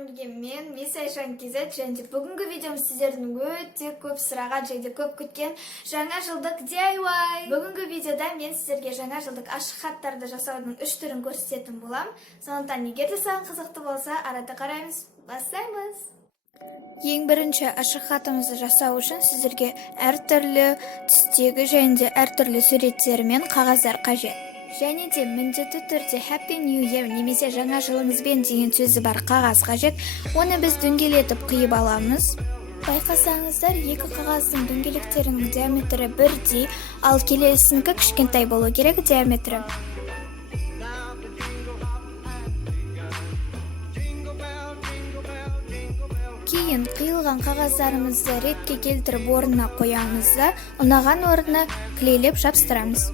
менен бирге мен Миса Шанкизет және бүгүнкү видеом сиздердин өтө көп сураган және көп күткөн жаңа жылдык DIY. Бүгүнкү видеода мен сиздерге жаңа жылдык ашык хаттарды жасаудун 3 түрүн көрсөтөтүн болам. Сондуктан эгерде сага кызыктуу болсо, арада карайбыз. Баштайбыз. Ең бірінші ашық хатымызды жасау үшін сіздерге әртүрлі түстегі және де әртүрлі суреттер мен қағаздар қажет. Және де міндетті түрде Happy New Year немесе жаңа жылыңызбен деген сөзі бар қағаз қажет. Оны біз дөңгелетіп қиып аламыз. Байқасаңыздар, екі қағаздың дөңгелектерінің диаметрі бірдей, ал келесінікі кішкентай болу керек диаметрі. Кейін қиылған қағаздарымызды ретке келтіріп орнына қоямыз да, ұнаған орнына клейлеп жабыстырамыз.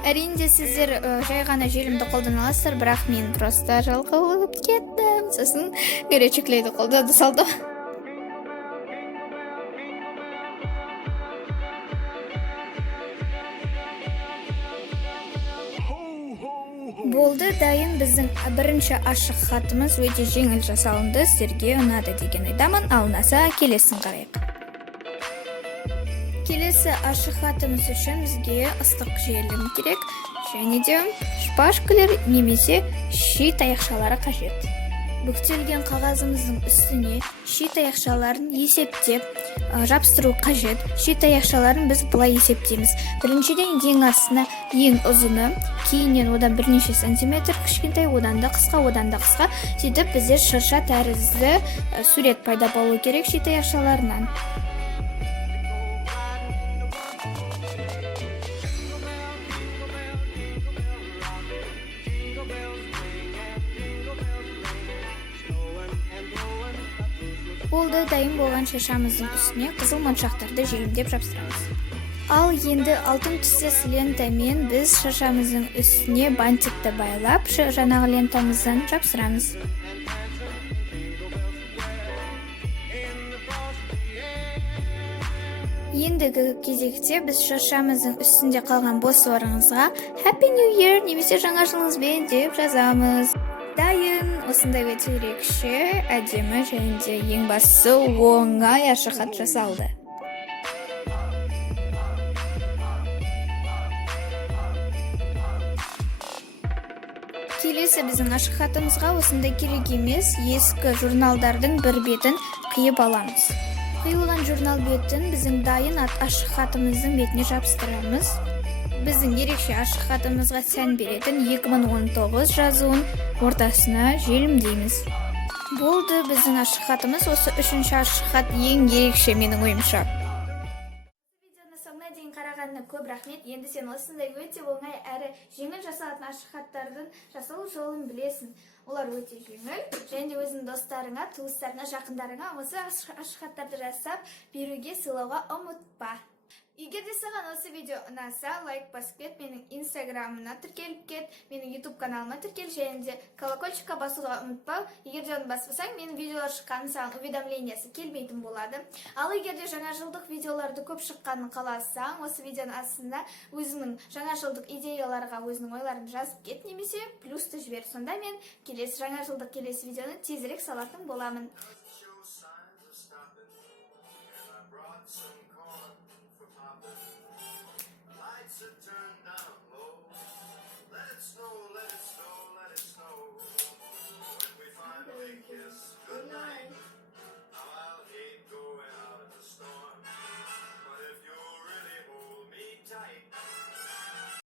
Әрине сіздер жай ғана желімді қолдана аласыздар, бірақ мен просто жалқауланып кеттім. Сосын горячий клейді қолдана салдым. Болды, дайын біздің бірінші ашық хатымыз өте жеңіл жасалынды, сіздерге ұнады деген ойдамын. Ал ұнаса келесін қарайық. Келесі ашық хатымыз үшін бізге ыстық желім керек, және де шпажкалар немесе ши таяқшалары қажет. Бүктелген қағазымыздың үстіне ши таяқшаларын есептеп жабыстыру қажет. Ши таяқшаларын біз былай есептейміз. Біріншіден ең астына ең ұзыны, кейіннен одан бірнеше сантиметр кішкентай, одан да қысқа, одан да қысқа. Сөйтіп бізде шырша тәрізді сурет пайда болу керек ши таяқшаларынан. Болды, дайын болған шашамыздың үстіне қызыл моншақтарды желімдеп жабыстырамыз. Ал енді алтын түстес лентамен біз шашамыздың үстіне бантикті байлап, жаңағы лентамыздан жабыстырамыз. Ендігі кезекте біз шашамыздың үстінде қалған бос орнымызға Happy New Year немесе жаңа жылыңызбен деп жазамыз. Дайын, осындай өте ерекше, әдемі және де ең бастысы оңай ашық хат жасалды. Келесі біздің ашық хатымызға осындай керек емес, ескі журналдардың бір бетін қиып аламыз. Қиылған журнал бетін біздің дайын ашық хатымыздың бетіне жабыстырамыз. Біздің ерекше ашық хатымызға сән беретін 2019 жазуын ортасына желімдейміз. Болды, біздің ашық хатымыз. Осы үшінші ашық хат ең ерекше менің ойымша. Видеоны соңына дейін қарағанына көп рахмет. Енді сен осындай өте оңай әрі жеңіл жасалатын ашық хаттардың жасалу жолын білесің. Олар өте жеңіл, және өзің достарыңа, туыстарыңа, жақындарыңа осы ашық хаттарды жасап беруге, сыйлауға ұмытпа. Егер де саған осы видео ұнаса, лайк басып кет, менің инстаграмына тіркеліп кет, менің ютуб каналыма тіркел, және де колокольчикқа басуға ұмытпау. Егер де оны баспасаң, менің видеолар шыққанын саған уведомлениясы келмейтін болады. Ал егер де жаңа жылдық видеоларды көп шыққанын қаласаң, осы видеоның астында өзіңнің жаңа жылдық идеяларға өзінің ойларын жазып кет, немесе плюсты жібер. Сонда мен жаңа жылдық келесі видеоны тезірек салатын боламын. Lights have turned